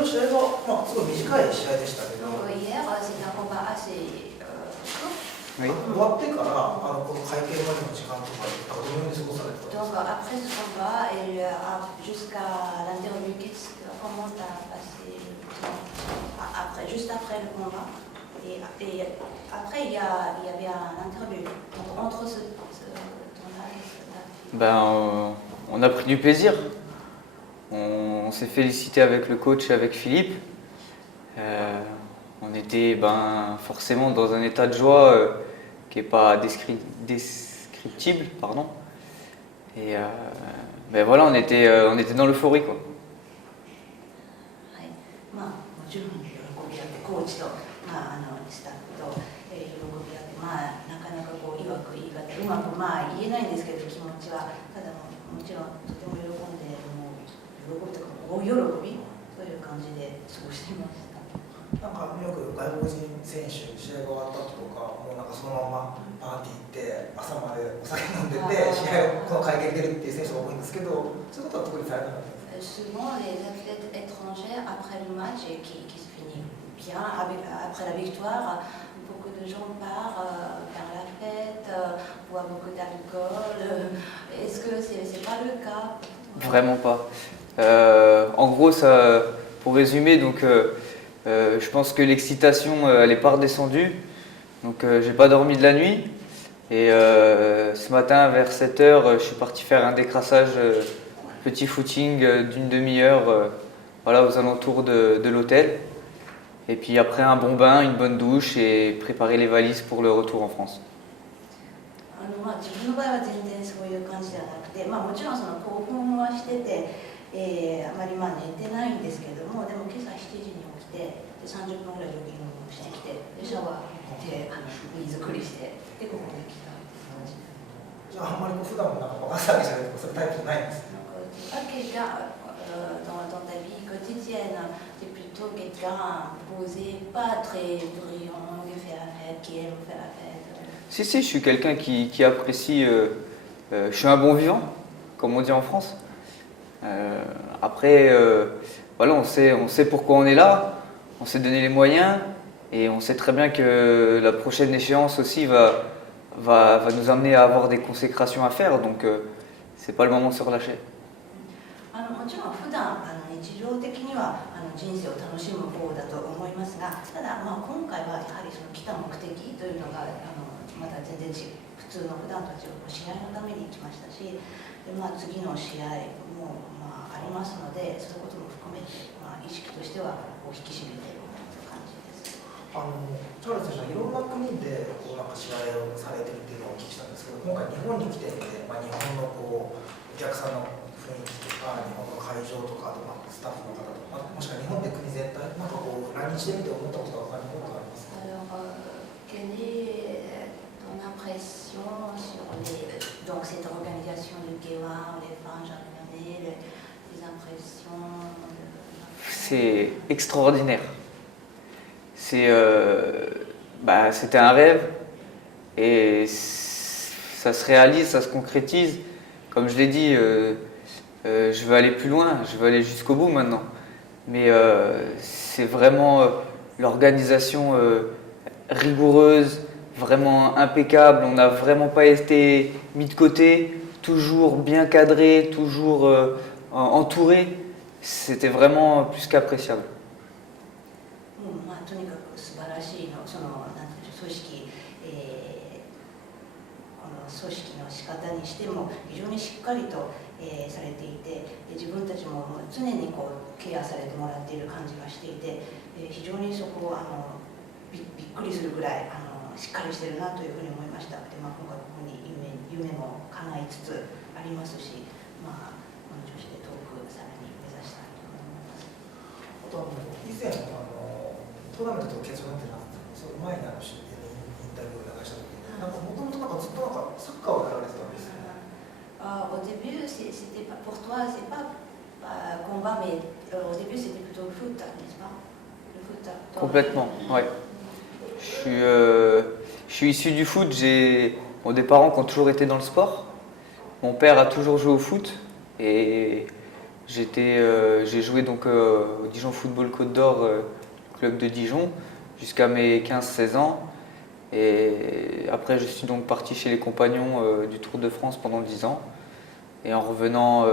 応試合が、すごい短い試合でしたけど、 Donc hier, c'est un combat assez court. Oui. 終わってからこの会見までの時間とか、どのように過ごされてたんですか？ Donc après ce combat et jusqu'à l'interview, comment tu as passé le temps après, juste après le combat et après il y avait un interview. Donc entre ce temps-là et ce temps-là. On a pris du plaisir. On s'est félicité avec le coach et avec Philippe. On était forcément dans un état de joie qui n'est pas descriptible. Pardon. Et voilà, on était dans l'euphorie, quoi. もちろん喜び合ってコーチと、スタッフと、喜び合って、なかなかこういわく言い方うまく言えないんですけど、気持ちはただもちろんとても喜んで、もう喜びとか大喜びという感じで過ごしていました。なんかよく外国人選手、試合が終わった後とか、もうなんかそのままパーティー行って朝までお酒飲んでて、試合この会見出るっていう選手が多いんですけど、そういうことは特にされなかったですか？ Souvent, les athlètes étrangers, après le match qui se finit bien, après la victoire, beaucoup de gens partent faire la fête, boivent beaucoup d'alcool. Est-ce que c'est pas le cas? Vraiment pas. En gros, pour résumer, donc, je pense que l'excitation elle n'est pas redescendue. Donc j'ai pas dormi de la nuit. Et ce matin vers 7h, je suis parti faire un décrassage. Petit footing d'une demi-heure aux alentours de l'hôtel. Et puis après un bon bain, une bonne douche et préparer les valises pour le retour en France. 自分の場合は全然そういう感じではなくて、もちろんその興奮はしてて、あまり寝てないんですけども、でも今朝7時に起きて、で30分ぐらいジョギングをしてきて、でシャワーで水作りして、でここに来たって感じ。じゃああんまり普段もなんか朝だけじゃなくてそういうタイプじゃないんですね。 Quelqu'un dans ta vie quotidienne, tu es plutôt quelqu'un posé, pas très brillant, qui fait la fête, qui aime faire la fête. Si, je suis quelqu'un qui apprécie. Je suis un bon vivant, comme on dit en France. Après, voilà, on sait pourquoi on est là, on s'est donné les moyens et on sait très bien que la prochaine échéance aussi va nous amener à avoir des consécrations à faire, donc c'est pas le moment de se relâcher. もちろん普段日常的には人生を楽しむ方だと思いますが、ただ今回はやはりその来た目的というのがまた全然普通の普段と違う試合のために来ましたし、で次の試合もありますので、そういうことも含めて意識としては引き締めている感じです。チャールズ選手はいろんな国でなんか試合をされてるっていうのをお聞きしたんですけど、今回日本に来てみて、日本のお客さんの雰囲気とか、日本の会場とか、スタッフの方とか、もしくは日本で国全体、なんか来日してみて思ったことが他にもありますか？ Quelle est ton impression sur donc cette organisation du G1, les fans japonais, les impressions C'est extraordinaire. C'était un rêve et ça se réalise, ça se concrétise. Comme je l'ai dit, je veux aller plus loin, je veux aller jusqu'au bout maintenant. Mais c'est vraiment l'organisation rigoureuse, vraiment impeccable. On n'a vraiment pas été mis de côté, toujours bien cadré, toujours entouré. C'était vraiment plus qu'appréciable. とにかく素晴らしいそのなんていう組織、この組織の仕方にしても非常にしっかりと、されていて、自分たちも常にケアされてもらっている感じがしていて、非常にそこびっくりするぐらいしっかりしてるなというふうに思いました。で、今回ここに夢も叶いつつありますし、この調子で遠くさらに目指したいと思います。あと以前トーナメントと決勝になってなかったその前にインタビューを流した時に、もともとずっとサッカーをやられてたんですよね。Au début, c'était pas pour toi, c'est pas combat, mais au début c'était plutôt le foot, n'est-ce pas? Le foot. Complètement, ouais. Je suis issu du foot. J'ai des parents qui ont toujours été dans le sport. Mon père a toujours joué au foot et J'ai joué donc au Dijon Football Côte d'Or, club de Dijon, jusqu'à mes 15-16 ans. Et après, je suis donc parti chez les compagnons du Tour de France pendant 10 ans. Et en revenant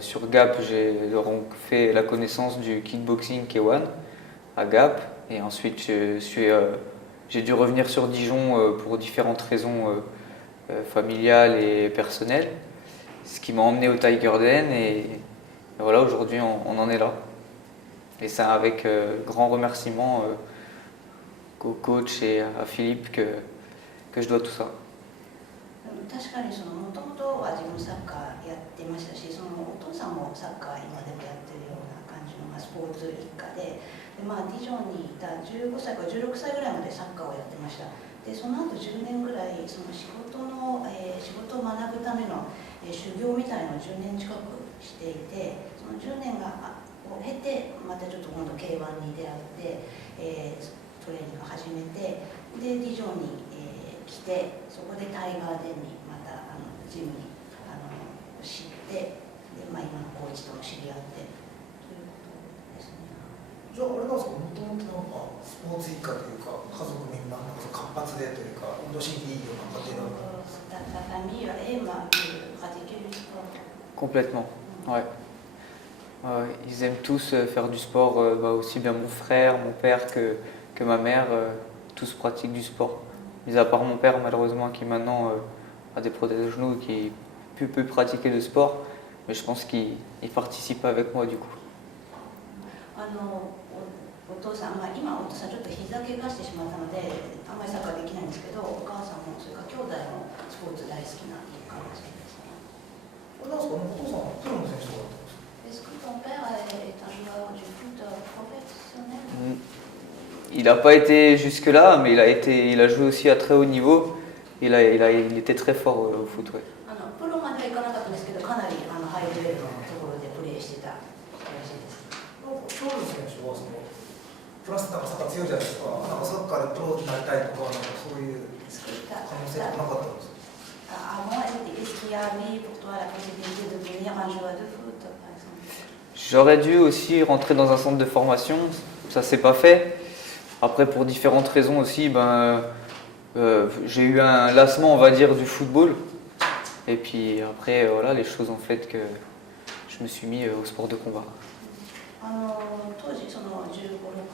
sur Gap, j'ai donc fait la connaissance du kickboxing K1 à Gap. Et ensuite, j'ai dû revenir sur Dijon pour différentes raisons familiales et personnelles. Ce qui m'a emmené au Tiger Den. Et voilà, aujourd'hui, on en est là. Et c'est avec grand remerciement au coach et à Philippe que je dois tout ça. 確かにもともとは自分サッカーやってましたし、お父さんもサッカー今でもやってるような感じの、スポーツ一家で、ディジョンにいた15歳から16歳ぐらいまでサッカーをやってました。でその後10年ぐらい仕事を学ぶための修行みたいのを10年近くしていて、その10年を経てまたちょっと今度 K1 に出会って、トレーニングを始めて、でディジョンに、来て、そこでタイガーデンにまたジムに知って、で今のコーチとも知り合ってということですね。じゃああれなんですか、もともとスポーツ一家というか、家族みんな活発でというか、運動神経いいような家庭だったんですか。Ta famille aime pratiquer du sport. Complètement, ouais. Ils aiment tous faire du sport, aussi bien mon frère, mon père que ma mère, tous pratiquent du sport. Mis à part mon père malheureusement qui maintenant a des prothèses de genoux et qui peut pratiquer de sport, mais je pense qu'il participe avec moi du coup. お父さん、今お父さんちょっと膝怪我してしまったのであんまりサッカーできないんですけど、お母さんもそれから兄弟もスポーツ大好きな感じですね。これなんですか、お父さんはプロの選手とかだったんですか。Est-ce que ton père est un joueur du foot professionnel? Il n'a pas été jusque-là, mais il a joué aussi à très haut niveau. Il était très fort au foot. Ouais. プロまではいかなかったんですけど、かなりハイレベルのところでプレーしてたらしいです。なんかショール選手はプラスなんかサッカー強いじゃないですか。なんかサッカーでプロになりたいとか、なんかそういう可能性はなかったんですか。Avant, est-ce qu'il y avait pour toi la possibilité de devenir un joueur de foot, par exemple? J'aurais dû aussi rentrer dans un centre de formation, ça s'est pas fait. Après, pour différentes raisons aussi, j'ai eu un lassement, on va dire, du football. Et puis après, voilà, les choses ont fait que je me suis mis au sport de combat. 当時15、16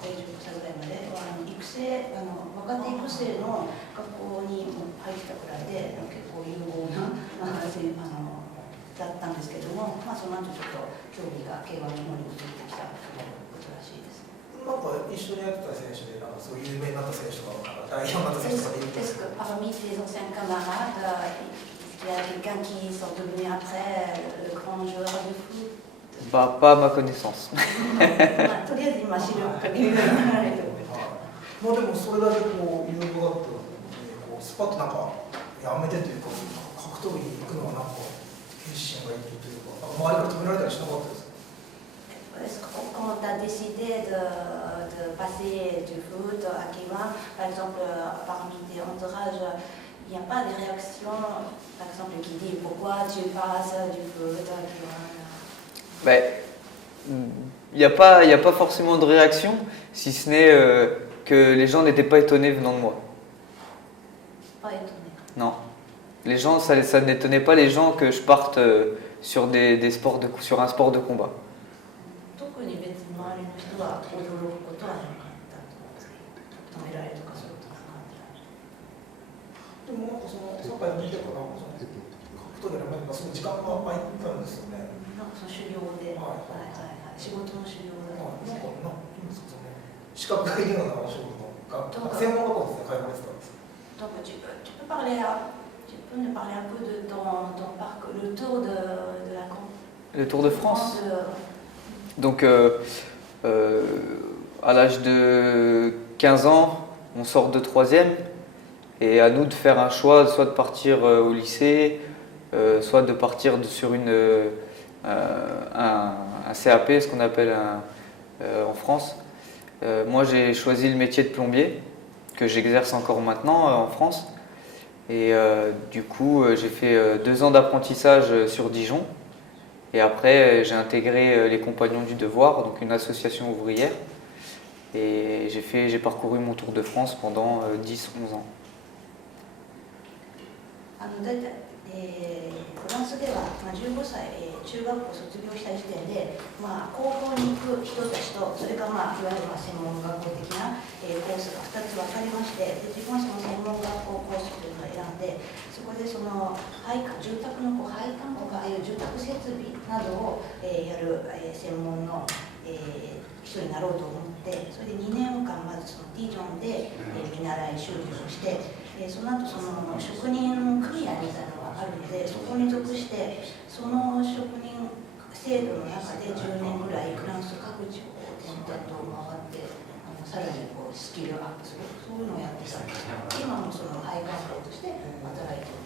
歳、15歳ぐらいまで育成若手育成の学校にも入ってたくらいで結構有望なだったんですけども、その後ちょっと競技が競馬の方に移ってきたということらしいです。なんか一緒にやってた選手で、なんかすごい有名になった選手とか、代表になった選手とかいるんですか。Parmi tes anciens camarades, est-ce qu'il y a quelqu'un qui sont devenus après le grand joueur de foot? Pas à ma connaissance. とりあえず今知る限りがないと思います。でもそれだけ有望だったので、スパッとなんかやめてというか、格闘技に行くのはなんか決心がいいというか、周りから止められたりしなかったですか。Quand tu as décidé de passer du foot à K1, par exemple, parmi tes entourages, il n'y a pas de réaction, par exemple, qui dit pourquoi tu passes du foot à K1? Il n'y a pas forcément de réaction, si ce n'est que les gens n'étaient pas étonnés venant de moi. Pas étonné. Non. Les gens, ça n'étonnait pas les gens que je parte sur sur un sport de combat. 特に別に周りの人は驚くことはなかったと止められるとかそういうことはなかった。でもなんかサッカーやってみてからなんか格闘技の面がすごい時間が空いたんですよね。なんか修行で、仕事の修行だと。なんかいいんですか、資格がいるようなお仕事が専門学校ですね、通われてたんです。Donc tu peux nous parler un peu de ton parcours, le tour de la Le Tour de France. Donc à l'âge de 15 ans, on sort de 3e et à nous de faire un choix, soit de partir au lycée, soit de partir sur un CAP, ce qu'on appelle en France. Moi j'ai choisi le métier de plombier, que j'exerce encore maintenant en France. Et du coup j'ai fait 2 ans d'apprentissage sur Dijon. Et après, j'ai intégré les Compagnons du Devoir, donc une association ouvrière. Et j'ai parcouru mon tour de France pendant 10-11 ans. だいたいフランスでは、15歳、中学校卒業した時点で、高校に行く人たちと、それからいわゆる専門学校的な、コースが2つ分かれまして、で自分はその専門学校コースというのを選んで、そこでその住宅の配管とか、ああいう住宅設備などを、やる、専門の、人になろうと思って、それで2年間まずそのディジョンで、見習い修了をして、その後その職人組合みたいなのがあるので、そこに属してその職人制度の中で10年ぐらいフランス各地を転々と回って、さらにスキルアップする、そういうのをやってたんですが、今もその配管工として働いています。